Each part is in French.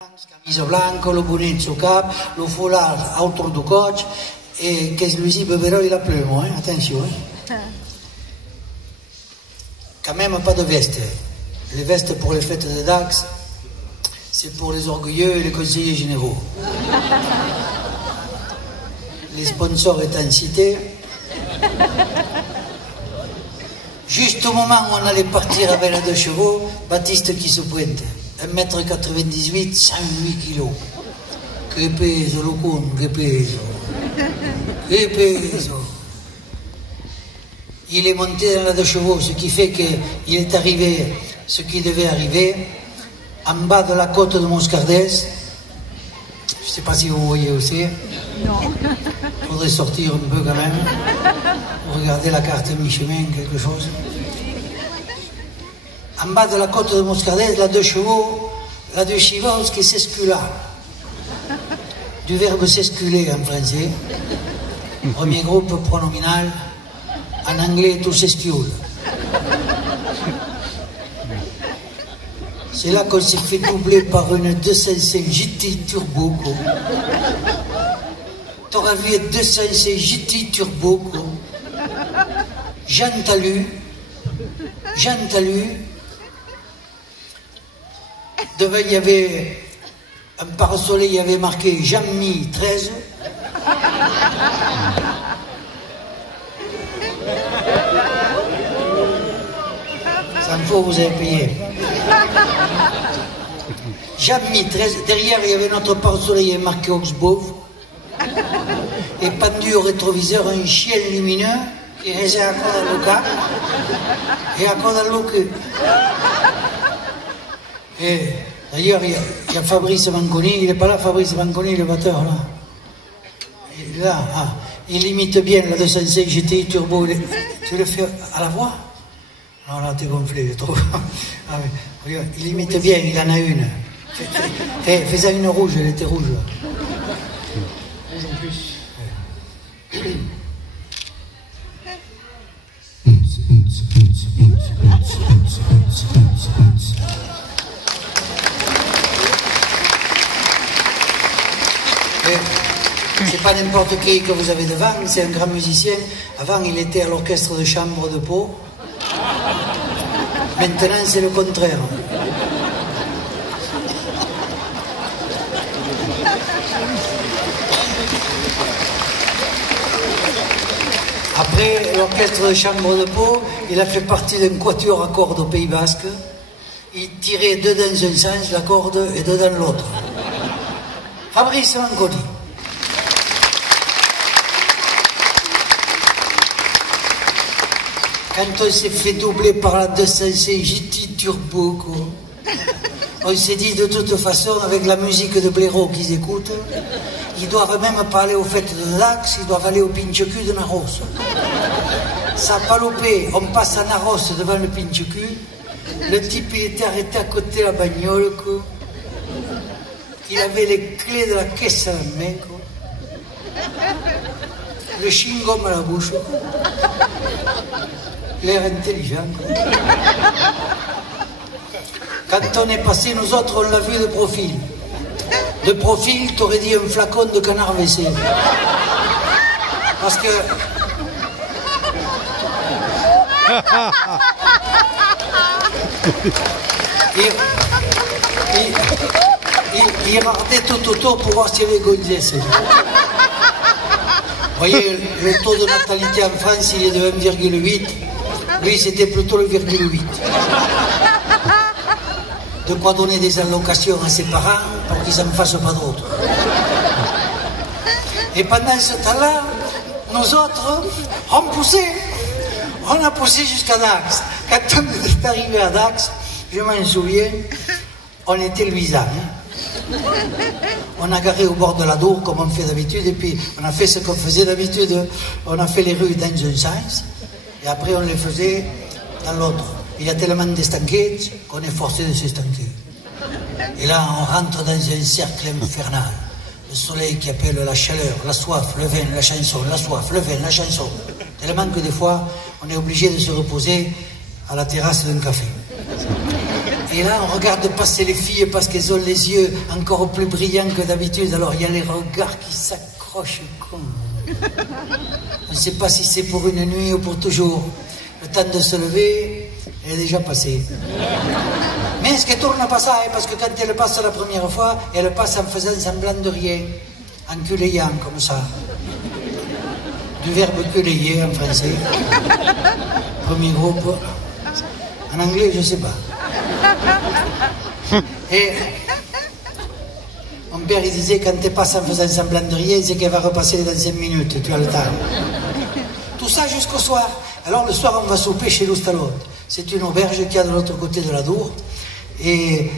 Camisa blanca, lo bonnet au cap, le foulard autour du coach, et que celui-ci beverà la plume, hein? Attention. Hein? Quand même pas de veste. Les vestes pour les fêtes de Dax, c'est pour les orgueilleux et les conseillers généraux. Les sponsors étant cités. Juste au moment où on allait partir avec la 2 chevaux, Baptiste qui se pointe. 1,98 m, 108 kg. Que peso, lo con, que peso. Que peso. Il est monté dans la 2 chevaux, ce qui fait qu'il est arrivé ce qui devait arriver, en bas de la côte de Moscardès. Je ne sais pas si vous voyez aussi. Non. Il faudrait sortir un peu quand même. Regardez la carte mi-chemin, quelque chose. En bas de la côte de Moscardès, la 2 chevaux, la 2 chevaux qui s'escula. Du verbe s'esculer en français. Premier groupe pronominal. En anglais, tout s'escule. C'est là qu'on s'est fait doubler par une 205 GT Turbo. T'auras vu 205 GT Turbo. Jean Talus. Devant, il y avait un pare-soleil, il y avait marqué Jean-Mi 13. Ça me faut, vous avez payé. Jean-Mi 13. Derrière, il y avait notre pare-soleil marqué Oxbove. Et pendu au rétroviseur, un chien lumineux qui restait encore dans le cas et encore dans le cul. Et d'ailleurs, il y a Fabrice Manconi, il n'est pas là, Fabrice Manconi, le batteur, là. Il est là, ah, il imite bien la 205 GTI Turbo. Tu le fais à la voix? Non, là, t'es gonflé, je trouve. Ah, oui, il imite bien, il en a une. Fais-en une rouge, elle était rouge. Rouge en plus. C'est pas n'importe qui que vous avez devant, c'est un grand musicien. Avant, il était à l'orchestre de chambre de Pau. Maintenant, c'est le contraire. Après l'orchestre de chambre de Pau, il a fait partie d'un quatuor à cordes au Pays Basque. Il tirait deux dans un sens, la corde, et deux dans l'autre. Fabrice Manconi. Quand on s'est fait doubler par la 205 GT Turbo, on s'est dit de toute façon, avec la musique de blaireau qu'ils écoutent, ils doivent même pas aller aux fêtes de Dax, ils doivent aller au pinche-cul de Naros. Ça a pas loupé, on passe à Naros devant le pinche-cul, le type il était arrêté à côté de la bagnole, il avait les clés de la caisse à la main, le chewing-gum à la bouche, l'air intelligent. Quand on est passé, nous autres, on l'a vu de profil. De profil, t'aurais dit un flacon de canard WC. Parce que... il regardait tout autour pour voir s'il y avait gonzesse. Vous voyez, le taux de natalité en France, il est de 1,8. Lui, c'était plutôt le 0,8. De quoi donner des allocations à ses parents pour qu'ils n'en fassent pas d'autres. Et pendant ce temps-là, nous autres, on poussait. On a poussé jusqu'à Dax. Quand on est arrivé à Dax, je m'en souviens, on était luisant. On a garé au bord de la Dour comme on fait d'habitude, et puis on a fait ce qu'on faisait d'habitude. On a fait les rues dans un sens, et après on les faisait dans l'autre. Il y a tellement d'estanquets qu'on est forcé de s'estanquer. Et là, on rentre dans un cercle infernal. Le soleil qui appelle la chaleur, la soif, le vin, la chanson, la soif, le vin, la chanson. Tellement que des fois, on est obligé de se reposer à la terrasse d'un café. Et là, on regarde passer les filles parce qu'elles ont les yeux encore plus brillants que d'habitude. Alors, il y a les regards qui s'accrochent comme... On ne sait pas si c'est pour une nuit ou pour toujours. Le temps de se lever est déjà passé. Mais ce qui tourne pas ça, hein, parce que quand elle passe la première fois, elle passe en faisant semblant de rien, en culayant comme ça. Du verbe culayer en français. Premier groupe. En anglais, je ne sais pas. Et mon père, il disait, quand tu passes en faisant semblant de rien, c'est qu'elle va repasser dans 5 minutes, tu as le temps. Tout ça jusqu'au soir. Alors le soir, on va souper chez l'Oustalote. C'est une auberge qu'il y a de l'autre côté de la Dour. Et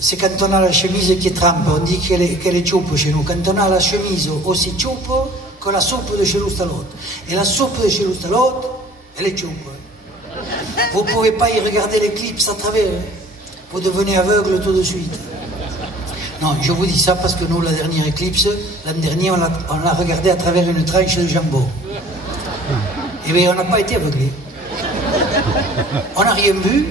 c'est quand on a la chemise qui trempe, on dit qu'elle est choupe chez nous. Quand on a la chemise aussi choupe que la soupe de chez l'Oustalote. Et la soupe de chez l'Oustalote, elle est choupe. Vous ne pouvez pas y regarder les clips à travers. Vous devenez aveugle tout de suite. Non, je vous dis ça parce que nous, la dernière éclipse, l'an dernier, on l'a regardé à travers une tranche de jambon. Et bien, on n'a pas été aveuglés. On n'a rien vu.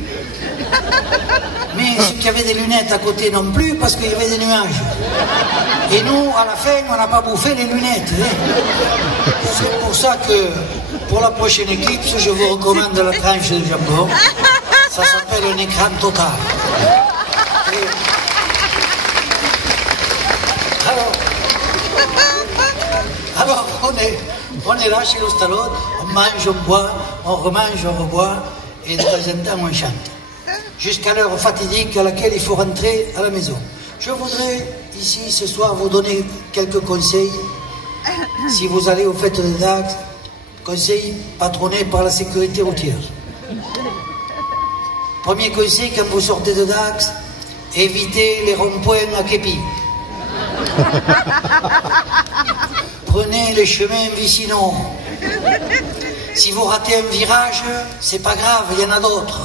Mais ceux qui avaient des lunettes à côté non plus, parce qu'il y avait des nuages. Et nous, à la fin, on n'a pas bouffé les lunettes. Hein. C'est pour ça que, pour la prochaine éclipse, je vous recommande la tranche de jambon. Ça s'appelle un écran total. Et... Alors on est là chez l'Oustalote, on mange, on boit, on remange, on reboit, et de temps en temps on chante. Jusqu'à l'heure fatidique à laquelle il faut rentrer à la maison. Je voudrais ici ce soir vous donner quelques conseils. Si vous allez aux fêtes de Dax, conseils patronnés par la sécurité routière. Premier conseil, quand vous sortez de Dax, évitez les ronds-points à képi. Prenez les chemins vicinaux. Si vous ratez un virage, c'est pas grave, il y en a d'autres.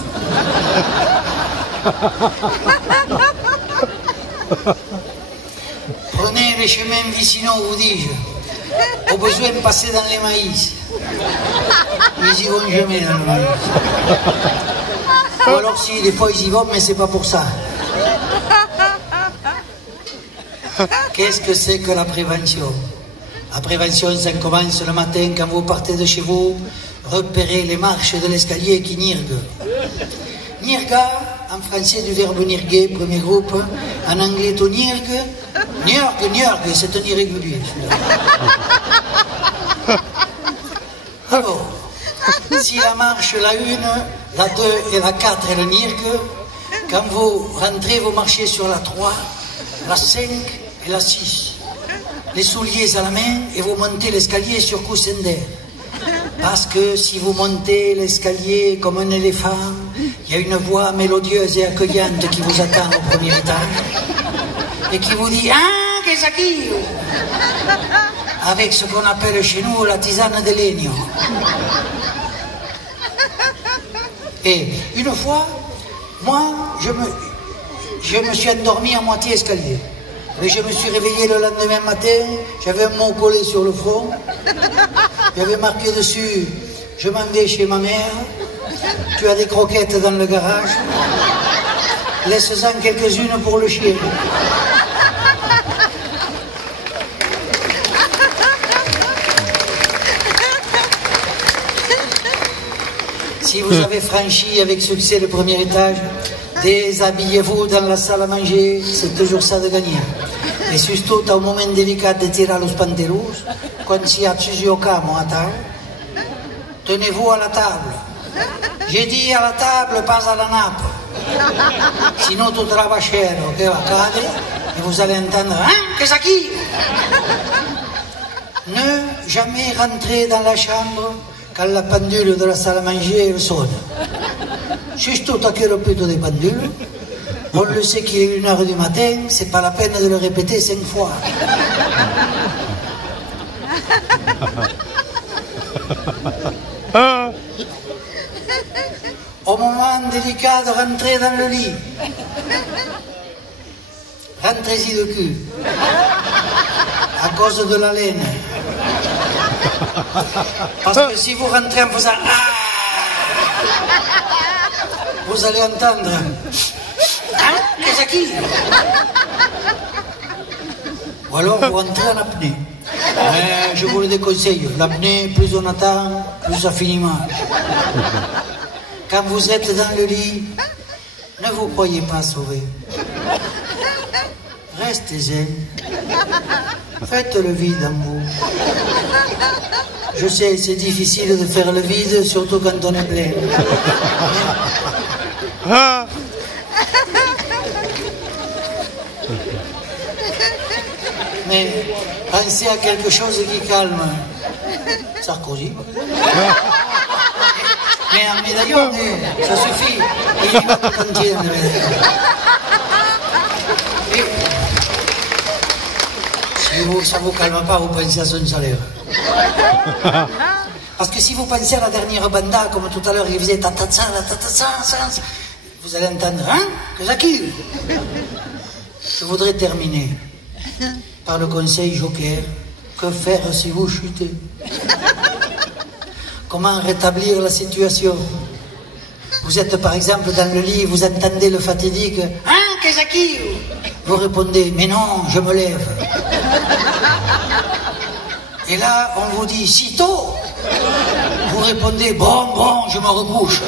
Prenez les chemins vicinaux, vous dis-je. Au besoin de passer dans les maïs. Ils y vont jamais dans le maïs. Ou alors si, des fois ils y vont, mais c'est pas pour ça. Qu'est-ce que c'est que la prévention? La prévention, ça commence le matin quand vous partez de chez vous, repérez les marches de l'escalier qui nirguent. Nirga, en français du verbe nirguer, premier groupe, en anglais to nirgue, nirgue, c'est un irrégulier. Alors, si la marche, la 1, la 2 et la 4 est le nirgue, quand vous rentrez, vous marchez sur la 3, la 5 et la 6. Les souliers à la main et vous montez l'escalier sur coussin d'air. Parce que si vous montez l'escalier comme un éléphant, il y a une voix mélodieuse et accueillante qui vous attend au premier étage et qui vous dit « Ah, qu'est-ce qui ?» avec ce qu'on appelle chez nous la tisane de legno. Et une fois, moi, je me suis endormi à moitié escalier. Mais je me suis réveillé le lendemain matin, j'avais un mot collé sur le front, j'avais marqué dessus « Je m'en vais chez ma mère, tu as des croquettes dans le garage, laisse-en quelques-unes pour le chien. » Si vous avez franchi avec succès le premier étage, déshabillez-vous dans la salle à manger, c'est toujours ça de gagner. Et surtout, au moment délicat de tirer les pantalons, quand si accusé au camo à table, tenez-vous à la table. J'ai dit à la table, pas à la nappe. Sinon, tout la vachère qui va cader, et vous allez entendre « Hein, qu'est-ce qui ?» Ne jamais rentrer dans la chambre quand la pendule de la salle à manger sonne. Surtout à quelle plutôt des pendules. On le sait qu'il est 1h du matin, c'est pas la peine de le répéter 5 fois. Au moment délicat de rentrer dans le lit, rentrez-y de cul. À cause de la laine. Parce que si vous rentrez en faisant vous allez entendre. Hein, Kazaki? Ou alors vous rentrez en apnée. Je vous le déconseille. L'apnée, plus on attend, plus ça finit mal. Quand vous êtes dans le lit, ne vous croyez pas sauvé. Restez zen. Faites le vide en vous. Je sais, c'est difficile de faire le vide, surtout quand on est plein. Mais pensez à quelque chose qui calme. Sarkozy, par exemple. Mais un médaillon, ça suffit. Il y va tout entier dans le médaillon. Si ça ne vous calme pas, vous pensez à son salaire. Parce que si vous pensez à la dernière banda, comme tout à l'heure, il faisait tatatsa, vous allez entendre, hein, Kazaki. Je voudrais terminer par le conseil Joker. Que faire si vous chutez? Comment rétablir la situation? Vous êtes par exemple dans le lit, vous entendez le fatidique, hein, Kazaki? Vous répondez, mais non, je me lève. Et là, on vous dit, si tôt? Vous répondez, bon, je me recouche.